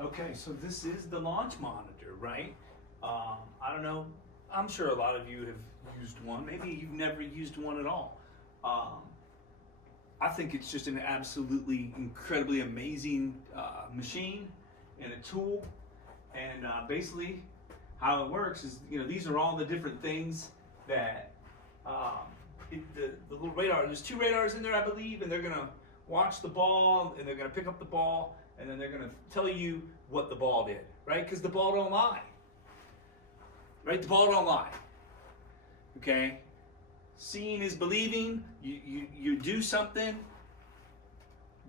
Okay, so this is the launch monitor, right? I don't know. I'm sure a lot of you have used one. Maybe you've never used one at all. I think it's just an absolutely incredibly amazing machine and a tool. And basically, how it works is, these are all the different things that the little radar. There's two radars in there, I believe, and they're gonna watch the ball and they're gonna pick up the ball. And then they're going to tell you what the ball did, right? Because the ball don't lie, right? The ball don't lie, okay? Seeing is believing. You do something,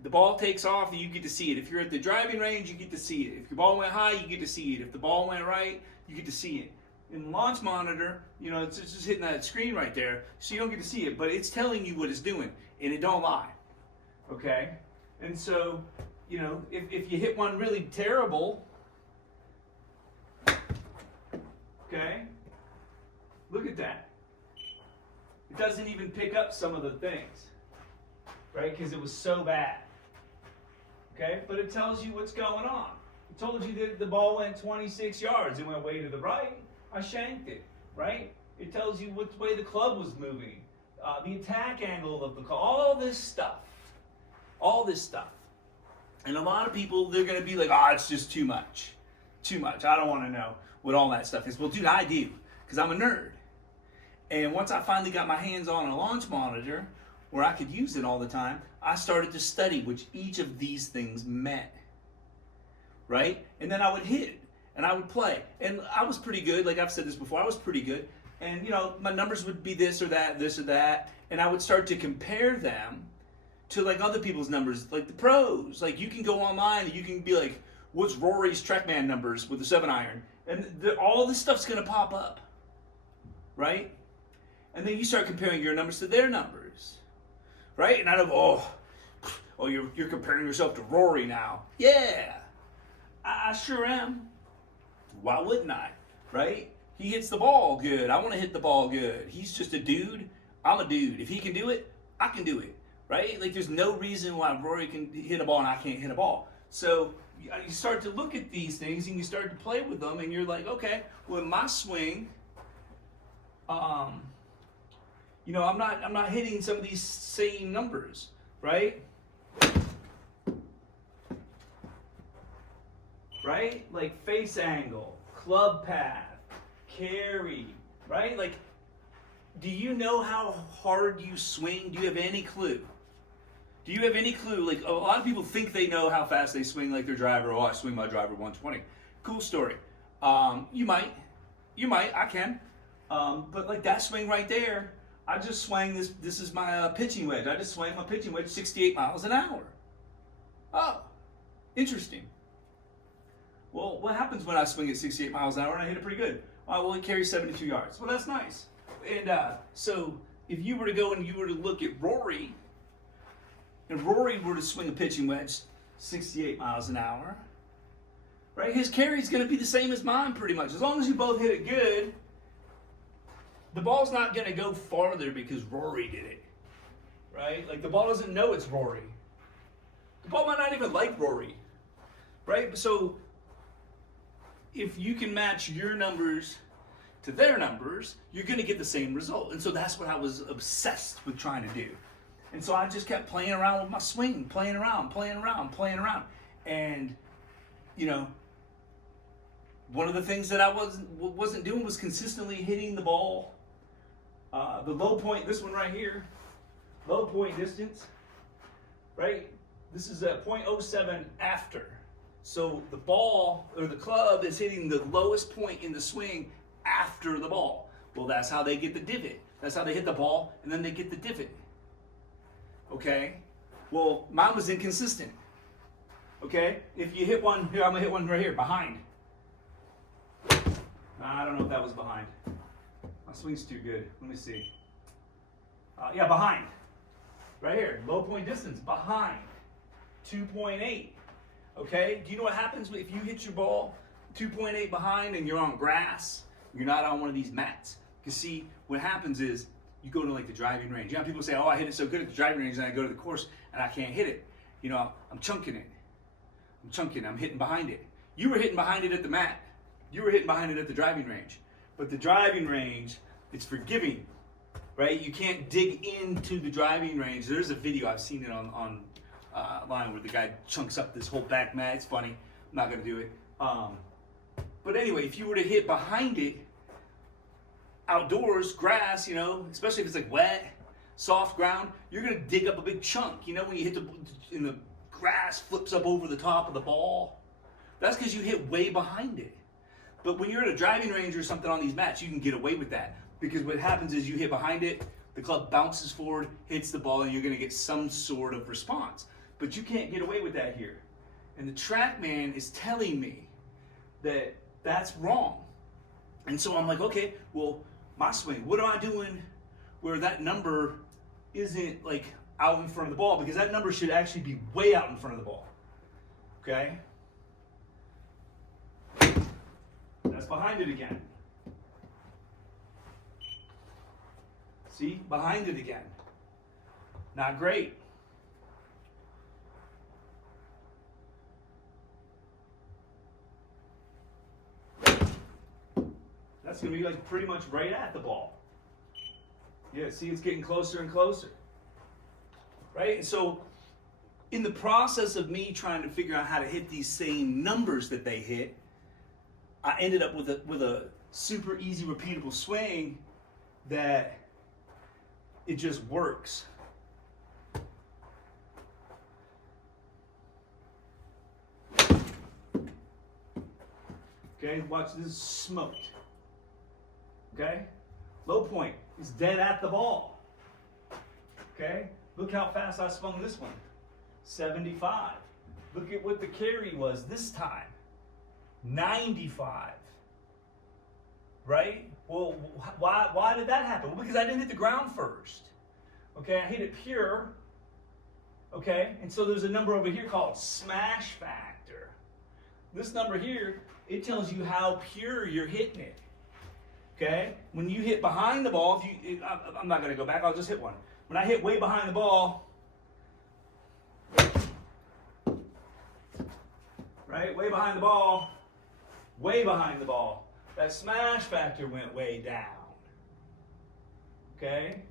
the ball takes off, and you get to see it. If you're at the driving range, you get to see it. If your ball went high, you get to see it. If the ball went right, you get to see it. In the launch monitor, it's just hitting that screen right there, so you don't get to see it, but it's telling you what it's doing, and it don't lie, okay? And so, if you hit one really terrible, okay, look at that. It doesn't even pick up some of the things, right? Because it was so bad, okay? But it tells you what's going on. It told you that the ball went 26 yards. It went way to the right. I shanked it, right? It tells you which way the club was moving, the attack angle of the club, all this stuff. And a lot of people, they're going to be like, it's just too much. Too much. I don't want to know what all that stuff is. Well, dude, I do, because I'm a nerd. And once I finally got my hands on a launch monitor where I could use it all the time, I started to study which each of these things meant, right? And then I would hit, and I would play. And I was pretty good. Like I've said this before, I was pretty good. And, my numbers would be this or that. And I would start to compare them to like other people's numbers, like the pros. Like you can go online and you can be like, what's Rory's trackman numbers with the 7-iron? And all this stuff's gonna pop up, right? And then you start comparing your numbers to their numbers, right? And I know, you're comparing yourself to Rory now. Yeah, I sure am. Why wouldn't I, right? He hits the ball good. I wanna hit the ball good. He's just a dude. I'm a dude. If he can do it, I can do it. Right? Like there's no reason why Rory can hit a ball and I can't hit a ball. So you start to look at these things and you start to play with them and you're like, okay, well in my swing, I'm not hitting some of these same numbers, right? Right? Like face angle, club path, carry, right? Like, do you know how hard you swing? Do you have any clue? Do you have any clue? Like, a lot of people think they know how fast they swing, like their driver. I swing my driver 120. Cool story. You might, I can. But like that swing right there, I just swung this. This is my pitching wedge. I just swung my pitching wedge 68 miles an hour. Oh, interesting. Well, what happens when I swing at 68 miles an hour and I hit it pretty good? Well, it carries 72 yards. Well, that's nice. And so if you were to go and you were to look at Rory, and Rory were to swing a pitching wedge 68 miles an hour, right? His carry's going to be the same as mine pretty much. As long as you both hit it good, the ball's not going to go farther because Rory did it, right? Like the ball doesn't know it's Rory. The ball might not even like Rory, right? So if you can match your numbers to their numbers, you're going to get the same result. And so that's what I was obsessed with trying to do. And so I just kept playing around with my swing, playing around. And, one of the things that I wasn't doing was consistently hitting the ball. The low point, this one right here, low point distance, right? This is a .07 after. So the ball or the club is hitting the lowest point in the swing after the ball. Well, that's how they get the divot. That's how they hit the ball, and then they get the divot. Okay? Well, mine was inconsistent. Okay? If you hit one, here, I'm going to hit one right here, behind. I don't know if that was behind. My swing's too good. Let me see. Yeah, behind. Right here, low point distance, behind. 2.8. Okay? Do you know what happens if you hit your ball 2.8 behind and you're on grass? You're not on one of these mats. Because see, what happens is you go to like the driving range. People say, I hit it so good at the driving range, and I go to the course and I can't hit it. I'm chunking it. I'm hitting behind it. You were hitting behind it at the mat. You were hitting behind it at the driving range. But the driving range, it's forgiving, right? You can't dig into the driving range. There's a video, I've seen it on line, where the guy chunks up this whole back mat. It's funny. I'm not going to do it. But anyway, if you were to hit behind it, outdoors, grass, you know, especially if it's like wet, soft ground, you're going to dig up a big chunk. You know, when you hit the grass flips up over the top of the ball, that's because you hit way behind it. But when you're at a driving range or something on these mats, you can get away with that, because what happens is you hit behind it, the club bounces forward, hits the ball, and you're going to get some sort of response. But you can't get away with that here. And the trackman is telling me that that's wrong. And so I'm like, okay, well, my swing, what am I doing where that number isn't like out in front of the ball? Because that number should actually be way out in front of the ball. Okay? That's behind it again. See? Behind it again. Not great. That's going to be like pretty much right at the ball. Yeah, see, it's getting closer and closer. Right? And so in the process of me trying to figure out how to hit these same numbers that they hit, I ended up with a super easy, repeatable swing that it just works. Okay, watch this, smoked. Okay, low point is dead at the ball. Okay, look how fast I swung this one, 75. Look at what the carry was this time, 95. Right? Well, why did that happen? Well, because I didn't hit the ground first. Okay, I hit it pure. Okay, and so there's a number over here called smash factor. This number here, it tells you how pure you're hitting it. Okay, when you hit behind the ball, I'm not going to go back, I'll just hit one. When I hit way behind the ball, right, way behind the ball, that smash factor went way down. Okay?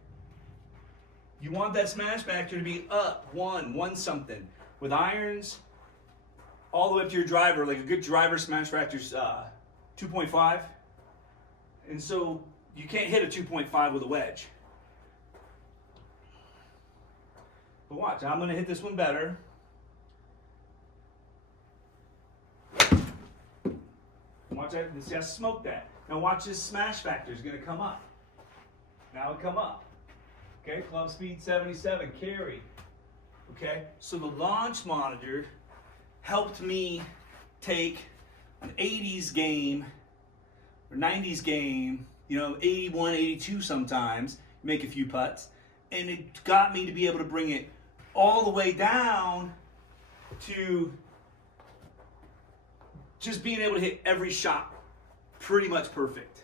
You want that smash factor to be up one something. With irons, all the way up to your driver, like a good driver smash factor is 2.5. And so you can't hit a 2.5 with a wedge. But watch, I'm going to hit this one better. Watch that. See, I smoked that. Now watch this smash factor is going to come up. Now it come up. Okay, club speed 77, carry. Okay, so the launch monitor helped me take an 80s game or 90s game, you know, 81, 82 sometimes, make a few putts, and it got me to be able to bring it all the way down to just being able to hit every shot pretty much perfect.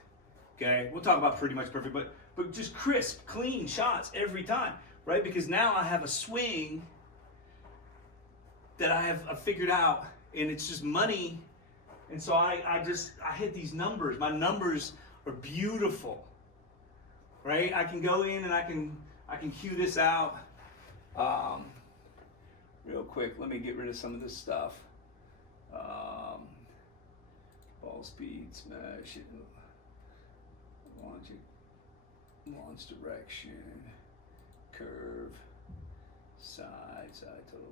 Okay, we'll talk about pretty much perfect, but just crisp, clean shots every time, right? Because now I have a swing that I've figured out, and it's just money. And so I hit these numbers. My numbers are beautiful, right? I can go in and I can cue this out real quick. Let me get rid of some of this stuff. Ball speed, smash it, launch direction, curve, side total.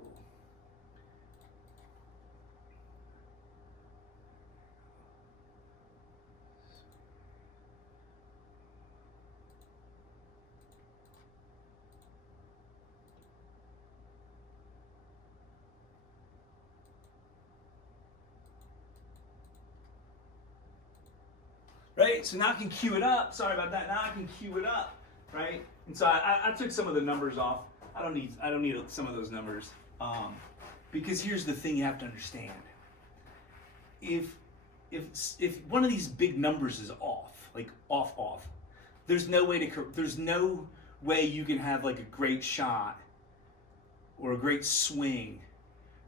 Right, so now I can cue it up. Sorry about that. Now I can cue it up, right? And so I took some of the numbers off. I don't need some of those numbers, because here's the thing you have to understand. If one of these big numbers is off, like off, there's no way you can have like a great shot or a great swing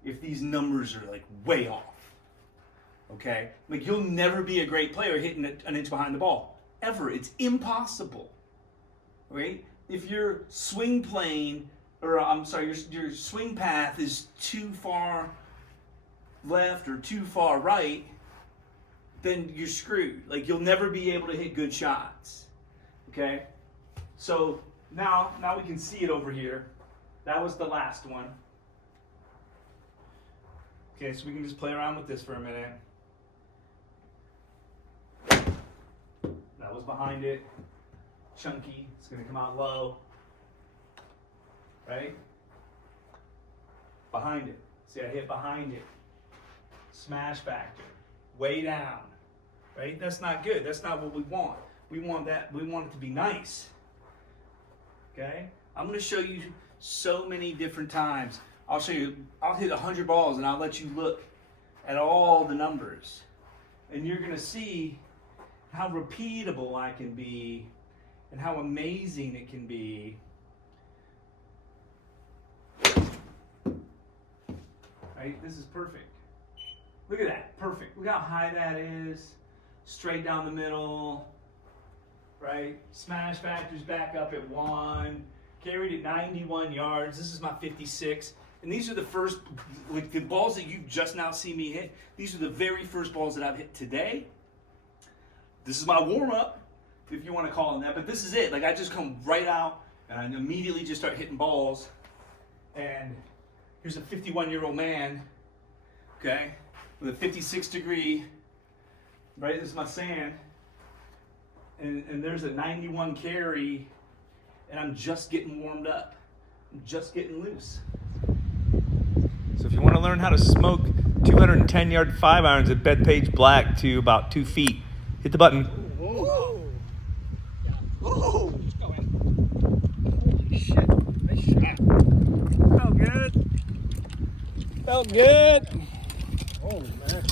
if these numbers are like way off. Okay? Like, you'll never be a great player hitting an inch behind the ball. Ever. It's impossible. Right? If your swing plane, or I'm sorry, your swing path is too far left or too far right, then you're screwed. Like, you'll never be able to hit good shots. Okay? So now we can see it over here. That was the last one. Okay, so we can just play around with this for a minute. That was behind it. Chunky. It's going to come out low. Right? Behind it. See, I hit behind it. Smash factor. Way down. Right? That's not good. That's not what we want. We want it to be nice. Okay? I'm going to show you so many different times. I'll show you, I'll hit 100 balls and I'll let you look at all the numbers. And you're going to see how repeatable I can be and how amazing it can be. Right? This is perfect. Look at that. Perfect. Look how high that is. Straight down the middle. Right? Smash factor's back up at 1. Carried at 91 yards. This is my 56. And these are the first, like the balls that you just now see me hit. These are the very first balls that I've hit today. This is my warm-up, if you want to call it that. But this is it. Like, I just come right out and I immediately just start hitting balls. And here's a 51-year-old man, okay, with a 56 degree, right? This is my sand. And there's a 91 carry, and I'm just getting warmed up. I'm just getting loose. So if you want to learn how to smoke 210-yard 5-irons at Bethpage Black to about 2 feet, hit the button. Whoa! Whoa! Let's go in. Holy shit! Nice shot. Felt good. Felt good. Oh man.